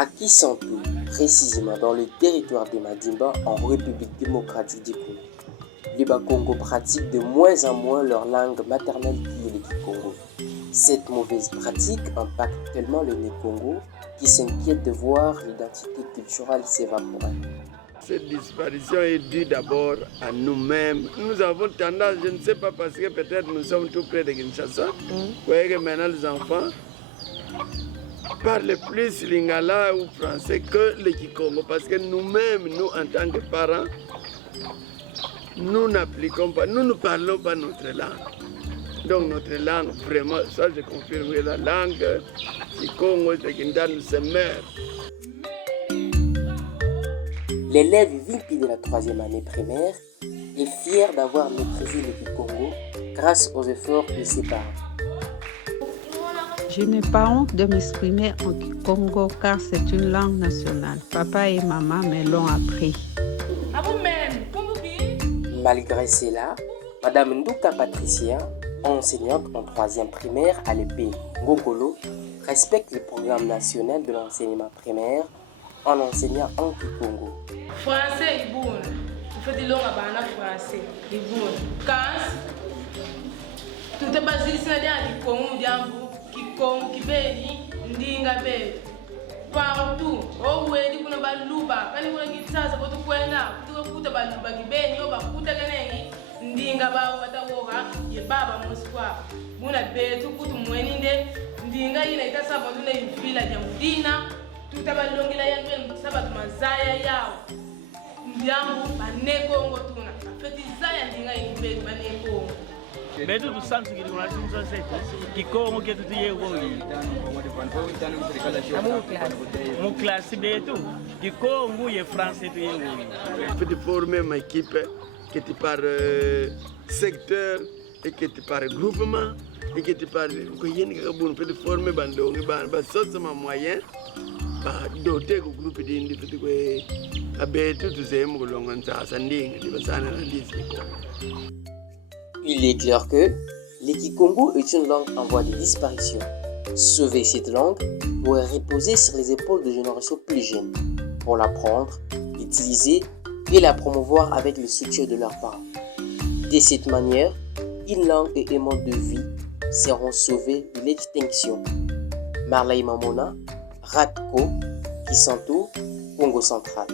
À Kisantu, précisément dans le territoire de Madimba en République démocratique du Congo, les Bakongo pratiquent de moins en moins leur langue maternelle qui est le Kikongo. Cette mauvaise pratique impacte tellement le Né-Congo qui s'inquiète de voir l'identité culturelle s'évaporer. Cette disparition est due d'abord à nous-mêmes. Nous avons tendance, je ne sais pas parce que peut-être nous sommes tout près de Kinshasa, vous voyez que maintenant les enfants parlent plus lingala ou français que le Kikongo parce que nous-mêmes, nous en tant que parents, nous n'appliquons pas, nous ne parlons pas notre langue. Donc notre langue, vraiment, ça je confirme que la langue Kikongo, c'est qui nous meurt. L'élève Vimpi de la 3e année primaire est fier d'avoir maîtrisé le Kikongo grâce aux efforts de ses parents. Je n'ai pas honte de m'exprimer en Kikongo car c'est une langue nationale. Papa et maman me l'ont appris. Malgré cela, Madame Nduka Patricia, enseignante en 3e primaire à l'EP Ngokolo, respecte le programme national de l'enseignement primaire en enseignant en Kikongo. Français, il bon. Il faut dire que français, il bon. Quand tout est basé sur le Congo, Kikongo, Kibeni, Ndinga, partout. Oh, oui, il y a des baluba. Quand il y a des gens qui sont là, il y a des baluba, Kibeni, il y a des gens Ndinga, il y a des Moscow. Il y a des gens qui sont Ndinga, il y a des gens qui sont là, tout a balongela yangu sababu mazaya yao ndiambu banekongo tuna afeti zaya ndinga ingibeli banekongo betu tusanzu kili kuna tinzo zetu Kikongo ketu tuyego mu classe betu Kikongo ye français tuyego de former une équipe qui est par secteur et qui est par groupement et qui est par de former bandongi ba sosoma moyen doté ko groupe d'individus ko abetu tuzemu kulonga nsasa ndinga libasana na lisiko. Il est clair que le Kikongo est une langue en voie de disparition. Sauver cette langue pourrait reposer sur les épaules de générations plus jeunes pour l'apprendre, l'utiliser et la promouvoir avec le soutien de leurs parents. De cette manière, une langue et un mode de vie seront sauvés de l'extinction. Marley Mamona, Ratko, Kisantu, Congo central.